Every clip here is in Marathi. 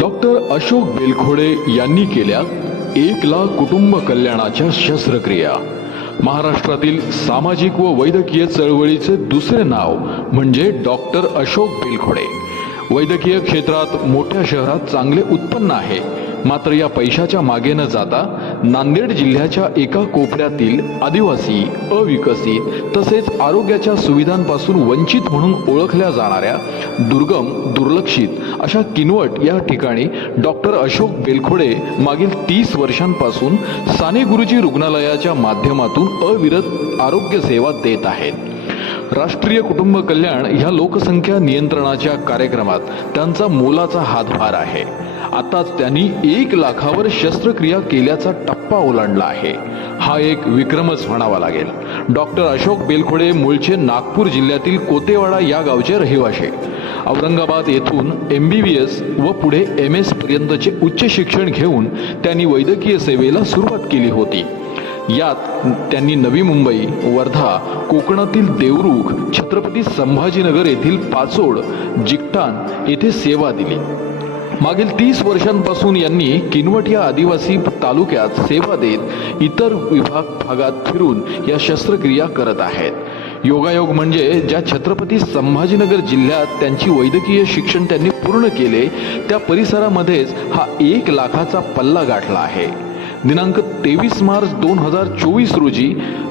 डॉक्टर अशोक बेलखोडे यांनी केल्या एक लाख कुटुंब कल्याणाच्या शस्त्रक्रिया. महाराष्ट्रातील सामाजिक व वैद्यकीय चळवळीचे दुसरे नाव म्हणजे डॉक्टर अशोक बेलखोडे. वैद्यकीय क्षेत्रात मोठ्या शहरात चांगले उत्पन्न आहे. मात्र या पैशाच्या मागे न जाता नांदेड जिल्ह्याच्या एका कोपऱ्यातील आदिवासी अविकसित तसेच आरोग्याच्या सुविधांपासून वंचित म्हणून ओळखल्या जाणाऱ्या दुर्गम दुर्लक्षित अशा किनवट या ठिकाणी डॉक्टर अशोक बेलखोडे मागील तीस वर्षांपासून साने गुरुजी रुग्णालयाच्या माध्यमातून अविरत आरोग्य सेवा देत आहेत. राष्ट्रीय कुटुंब कल्याण ह्या लोकसंख्या नियंत्रणाच्या कार्यक्रमात त्यांचा मोलाचा हातभार आहे. आताच त्यांनी एक लाखावर शस्त्रक्रिया केल्याचा टप्पा ओलांडला आहे. हा एक विक्रमच म्हणावा लागेल. डॉक्टर अशोक बेलखोडे मूळचे नागपूर जिल्ह्यातील कोतेवाडा या गावचे रहिवाशी. औरंगाबाद येथून एम बी बी एस व पुढे एम एस पर्यंतचे उच्च शिक्षण घेऊन त्यांनी वैद्यकीय सेवेला सुरुवात केली होती. यात त्यांनी नवी मुंबई वर्धा कोकणातील देवरुख छत्रपती संभाजीनगर येथील पाचोड जिकटान येथे सेवा दिली. मागील तीस वर्षांपासून यांनी किनवट या आदिवासी तालुक्यात सेवा देत इतर विभाग भागात फिरून या शस्त्रक्रिया करत आहेत. योगायोग म्हणजे ज्या छत्रपती संभाजीनगर जिल्ह्यात त्यांची वैद्यकीय शिक्षण त्यांनी पूर्ण केले त्या परिसरामध्येच हा एक लाखाचा पल्ला गाठला आहे. दिनांक तेवीस मार्च दोन हजार चोवीस रोजी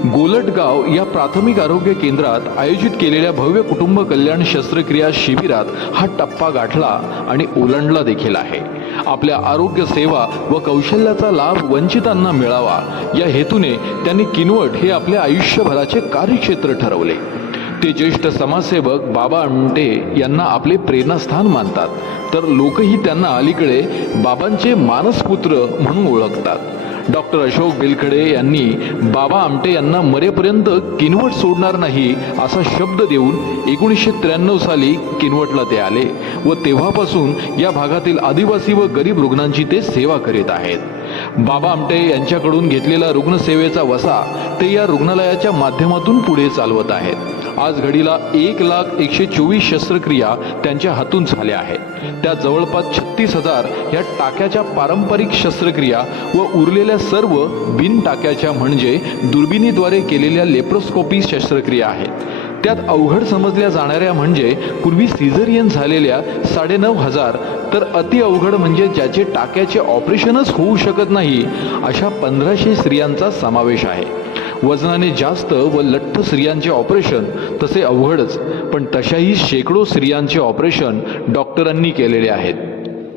गोलटगाव या प्राथमिक आरोग्य केंद्रात आयोजित केलेल्या भव्य कुटुंब कल्याण शस्त्रक्रिया शिबिरात हा टप्पा गाठला आणि ओलांडला देखील आहे. आपल्या आरोग्य सेवा व कौशल्याचा लाभ वंचितांना मिळावा या हेतूने त्यांनी किनवट हे आपल्या आयुष्यभराचे कार्यक्षेत्र ठरवले. ते ज्येष्ठ समाजसेवक बाबा आमटे यांना आपले प्रेरणास्थान मानतात. तर लोकही त्यांना अलीकडे बाबांचे मानसपुत्र म्हणून ओळखतात. डॉक्टर अशोक बेलखडे यांनी बाबा आमटे यांना मरेपर्यंत किनवट सोडणार नाही असा शब्द देऊन एकोणीसशे त्र्याण्णव साली किनवटला ते आले व तेव्हापासून या भागातील आदिवासी व गरीब रुग्णांची ते सेवा करीत आहेत. बाबा आमटे यांच्याकडून घेतलेला रुग्णसेवेचा वसा ते या रुग्णालयाच्या माध्यमातून पुढे चालवत आहेत. आज घडीला एक लाख एकशे चोवीस शस्त्रक्रिया त्यांच्या हातून झाल्या आहेत. त्या जवळपास छत्तीस हजार ह्या टाक्याच्या पारंपरिक शस्त्रक्रिया व उरलेल्या सर्व बिन टाक्याच्या म्हणजे दुर्बिणीद्वारे केलेल्या लेप्रोस्कोपी शस्त्रक्रिया आहेत. त्यात अवघड समजल्या जाणाऱ्या म्हणजे पूर्वी सिझरियन झालेल्या साडेनऊ हजार तर अति अवघड म्हणजे ज्याचे टाक्याचे ऑपरेशनच होऊ शकत नाही अशा पंधराशे स्त्रियांचा समावेश आहे. वजनाने जास्त व लठ्ठ स्त्रियांचे ऑपरेशन तसे अवघडच पण तशाही शेकडो स्त्रियांचे ऑपरेशन डॉक्टरांनी केलेले आहेत.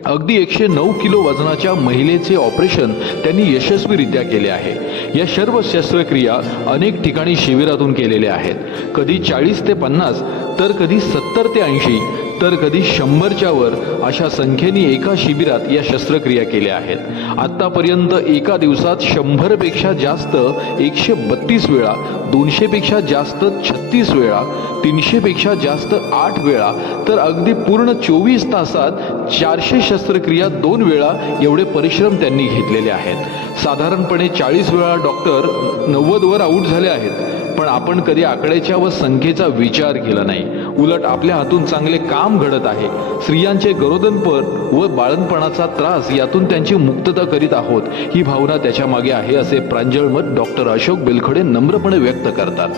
अगदी एकशे नऊ किलो वजनाच्या महिलेचे ऑपरेशन त्यांनी यशस्वीरित्या केले आहे. या सर्व शस्त्रक्रिया अनेक ठिकाणी शिबिरातून केलेल्या आहेत. कधी चाळीस ते पन्नास तर कधी सत्तर ते ऐंशी तर कधी शंभरच्या वर अशा संख्येने एका शिबिरात या शस्त्रक्रिया केल्या आहेत. आत्तापर्यंत एका दिवसात शंभरपेक्षा जास्त एकशे बत्तीस वेळा दोनशेपेक्षा जास्त छत्तीस वेळा तीनशेपेक्षा जास्त आठ वेळा तर अगदी पूर्ण चोवीस तासात चारशे शस्त्रक्रिया दोन वेळा एवढे परिश्रम त्यांनी घेतलेले आहेत. साधारणपणे चाळीस वेळा डॉक्टर नव्वदवर आऊट झाले आहेत पण आपण कधी आकड्याच्या व संख्येचा विचार केला नाही. उलट आपल्या हातून चांगले काम घडत आहे. स्त्रियांचे गरोदनपर व बाळणपणाचा त्रास यातून त्यांची मुक्तता करीत आहोत. ही भावना त्याच्यामागे आहे असे प्रांजळ मत डॉक्टर अशोक बेलखडे नम्रपणे व्यक्त करतात.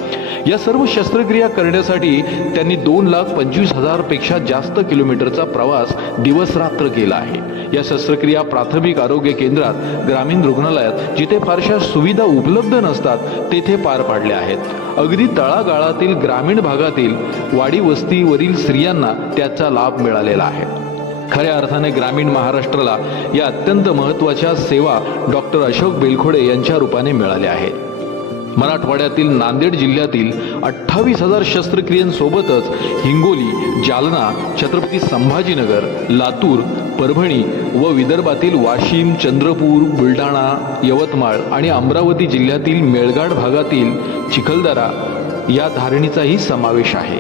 या सर्व शस्त्रक्रिया करण्यासाठी त्यांनी दोन लाख पंचवीस हजारपेक्षा जास्त किलोमीटरचा प्रवास दिवस रात्र केला आहे. या शस्त्रक्रिया प्राथमिक आरोग्य केंद्रात ग्रामीण रुग्णालयात जिथे फारशा सुविधा उपलब्ध नसतात तेथे पार पाडल्या आहेत. अगदी तळागाळातील ग्रामीण भागातील वाडी वस्तीवरील स्त्रियांना त्याचा लाभ मिळालेला आहे. खऱ्या अर्थाने ग्रामीण महाराष्ट्राला या अत्यंत महत्त्वाच्या सेवा डॉक्टर अशोक बेलखोडे यांच्या रूपाने मिळाल्या आहेत. मराठवाड्यातील नांदेड जिल्ह्यातील अठ्ठावीस हजार शस्त्रक्रियांसोबतच हिंगोली जालना छत्रपती संभाजीनगर लातूर परभणी व विदर्भातील वाशिम चंद्रपूर बुलढाणा यवतमाळ आणि अमरावती जिल्ह्यातील मेळघाट भागातील चिखलदरा या धारणीचाही समावेश आहे.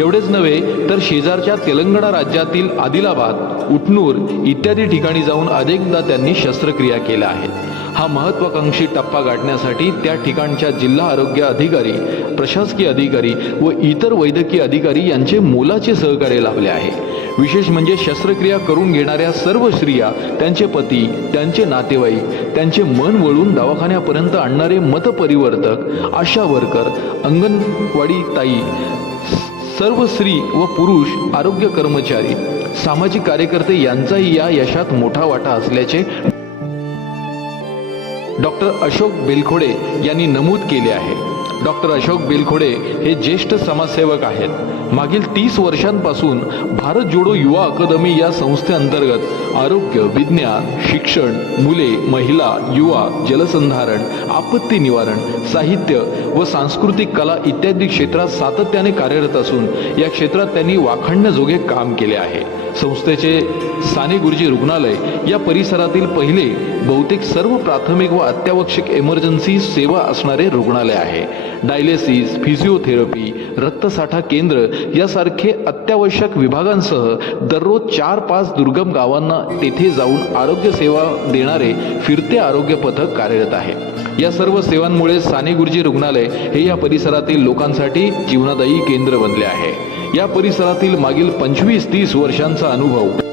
एवढेच नव्हे तर शेजारच्या तेलंगणा राज्यातील आदिलाबाद उटनूर इत्यादी ठिकाणी जाऊन अनेकदा त्यांनी शस्त्रक्रिया केल्या आहेत. हा महत्वाकांक्षी टप्पा गाठण्यासाठी त्या ठिकाणच्या जिल्हा आरोग्य अधिकारी प्रशासकीय अधिकारी व इतर वैद्यकीय अधिकारी यांचे मोलाचे सहकार्य लाभले आहे. विशेष म्हणजे शस्त्रक्रिया करून घेणाऱ्या सर्व स्त्रिया त्यांचे पती त्यांचे नातेवाईक त्यांचे मन वळून दवाखान्यापर्यंत आणणारे मतपरिवर्तक आशा वर्कर अंगणवाडी ताई सर्व स्त्री व पुरुष आरोग्य कर्मचारी सामाजिक कार्यकर्ते यांचाही या यशात मोठा वाटा असल्याचे डॉक्टर अशोक बेलखोडे यांनी नमूद केले आहे. डॉक्टर अशोक बेलखोडे हे ज्येष्ठ समाजसेवक आहेत. मागील तीस वर्षांपासून भारत जोडो युवा अकादमी या संस्थेअंतर्गत आरोग्य विज्ञान शिक्षण मुले महिला युवा जलसंधारण आपत्ती निवारण साहित्य व सांस्कृतिक कला इत्यादी क्षेत्रात सातत्याने कार्यरत असून या क्षेत्रात त्यांनी वाखाणण्याजोगे काम केले आहे. संस्थेचे साने गुरुजी रुग्णालय या परिसरातील पहिले बहुतेक सर्व प्राथमिक व अत्यावश्यक इमर्जन्सी सेवा असणारे रुग्णालय आहे. डायलेसिस फिजिओथेरपी रक्तसाठा केंद्र यासारखे अत्यावश्यक विभागांसह दररोज चार पाच दुर्गम गावांना तेथे जाऊन आरोग्य सेवा देणारे फिरते आरोग्य पथक कार्यरत आहे. या सर्व सेवांमुळे साने गुरुजी रुग्णालय हे या परिसरातील लोकांसाठी जीवनदायी केंद्र बनले आहे. या परिसरातील मागील पंचवीस तीस वर्षांचा अनुभव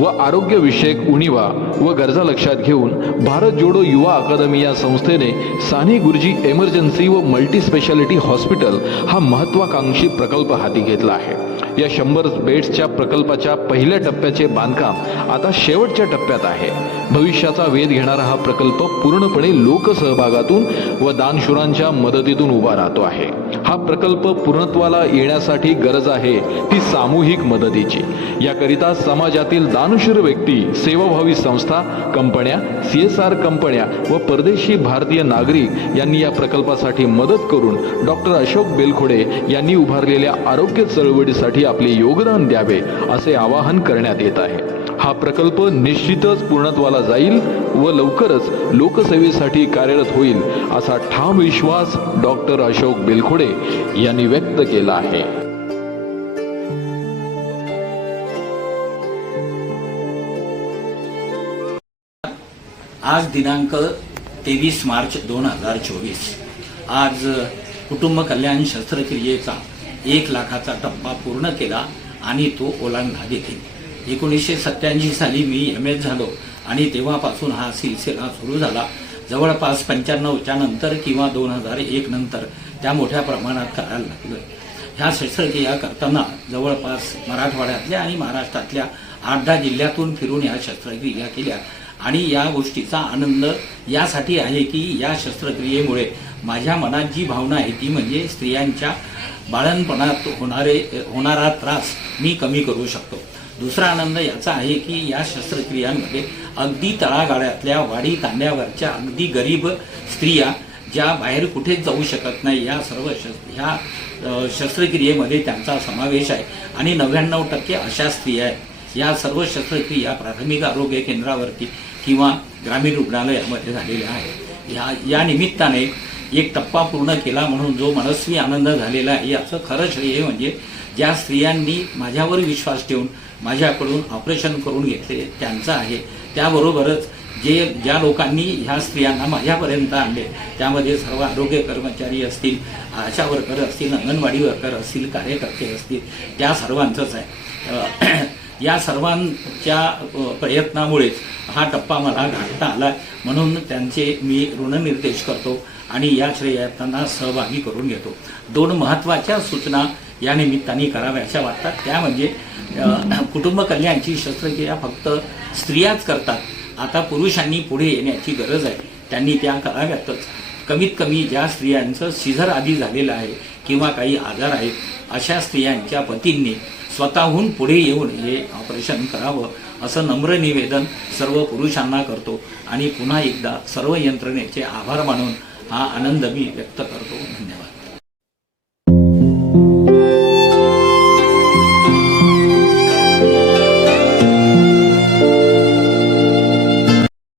व आरोग्यविषयक उणीवा व गरजा लक्षात घेऊन भारत जोडो युवा अकादमी या संस्थेने साने गुरुजी एमर्जन्सी व मल्टी स्पेशालिटी हॉस्पिटल हा महत्वाकांक्षी प्रकल्प हाती घेतला आहे. या शंभर बेड्सच्या प्रकल्पाच्या पहिल्या टप्प्याचे बांधकाम आता शेवटच्या टप्प्यात आहे. भविष्याचा वेध घेणारा हा प्रकल्प पूर्णपणे लोकसहभागातून व दानशुरांच्या मदतीतून उभा राहतो आहे. हा प्रकल्प पूर्णत्वाला येण्यासाठी गरज आहे ती सामूहिक मदतीची. याकरिता समाजातील दानशूर व्यक्ती सेवाभावी संस्था कंपन्या सी एस आर कंपन्या व परदेशी भारतीय नागरिक यांनी या प्रकल्पासाठी मदत करून डॉक्टर अशोक बेलखोडे यांनी उभारलेल्या आरोग्य चळवळीसाठी आपले योगदान द्यावे असे आवाहन करण्यात येत आहे. हा प्रकल्प निश्चितच पूर्णत्वाला जाईल व लवकरच लोकसेवेसाठी कार्यरत होईल असा ठाम विश्वास डॉक्टर अशोक बेलखोडे यांनी व्यक्त केला आहे. आज दिनांक तेवीस मार्च दोन हजार चोवीस. आज कुटुंब कल्याण शस्त्रक्रियेचा एक लाखाचा टप्पा पूर्ण केला आणि तो ओलांडला देखील एकोणीसशे सत्त्याऐंशी साली मी एम एस झालो आणि तेव्हापासून हा सिलसिला सुरू झाला. जवळपास पंच्याण्णवच्या नंतर किंवा दोन हजार एक नंतर त्या मोठ्या प्रमाणात करायला लागलं ह्या शस्त्रक्रिया करताना जवळपास मराठवाड्यातल्या आणि महाराष्ट्रातल्या आठ दहा जिल्ह्यातून फिरून ह्या शस्त्रक्रिया केल्या. आणि या गोष्टीचा आनंद यासाठी आहे की या शस्त्रक्रियेमुळे माझ्या मनात जी भावना आहे ती म्हणजे स्त्रियांच्या बाळणपणात होणारे होणारा त्रास मी कमी करू शकतो. दुसरा आनंद याचा आहे की या शस्त्रक्रियांमध्ये अगदी तळागाळ्यातल्या वाडी तांड्यावरच्या अगदी गरीब स्त्रिया ज्या बाहेर कुठेच जाऊ शकत नाही या सर्व शस्त्र ह्या शस्त्रक्रियेमध्ये त्यांचा समावेश आहे. आणि नव्याण्णव टक्के अशा स्त्रिया आहेत. या सर्व शस्त्रक्रिया प्राथमिक आरोग्य केंद्रावरती किंवा ग्रामीण रुग्णालयामध्ये झालेल्या आहेत. या या निमित्ताने एक टप्पा पूर्ण केला म्हणून जो मनस्वी आनंद झालेला आहे याचं खरं श्रेय म्हणजे ज्या स्त्रियांनी माझ्यावर विश्वास ठेवून माझ्याकडून ऑपरेशन करून घेतले त्यांचं आहे. त्याबरोबरच जे ज्या लोकांनी ह्या स्त्रियांना माझ्यापर्यंत आणले त्यामध्ये सर्व आरोग्य कर्मचारी असतील आशा वर्कर असतील अंगणवाडी वर्कर असतील कार्यकर्ते असतील त्या सर्वांचंच आहे. या सर्वांच्या प्रयत्नामुळेच हा टप्पा मला गाठता आला म्हणून त्यांचे मी ऋणनिर्देश करतो आणि या श्रेयत्नांना सहभागी करून घेतो. दोन महत्त्वाच्या सूचना या निमित्ताने कराव्याशा वाटतात. त्या म्हणजे कुटुंब कल्याणची शस्त्रक्रिया फक्त स्त्रियाच करतात. आता पुरुषांनी पुढे येण्याची गरज आहे. त्यांनी त्या कराव्यातच. कमीत कमी ज्या स्त्रियांचं सिझर आधी झालेलं आहे किंवा काही आजार आहेत अशा स्त्रियांच्या पतींनी स्वतःहून पुढे येऊन हे ऑपरेशन करावं असं नम्र निवेदन सर्व पुरुषांना करतो. आणि पुन्हा एकदा सर्व यंत्रणेचे आभार मानून हा आनंद मी व्यक्त करतो. धन्यवाद.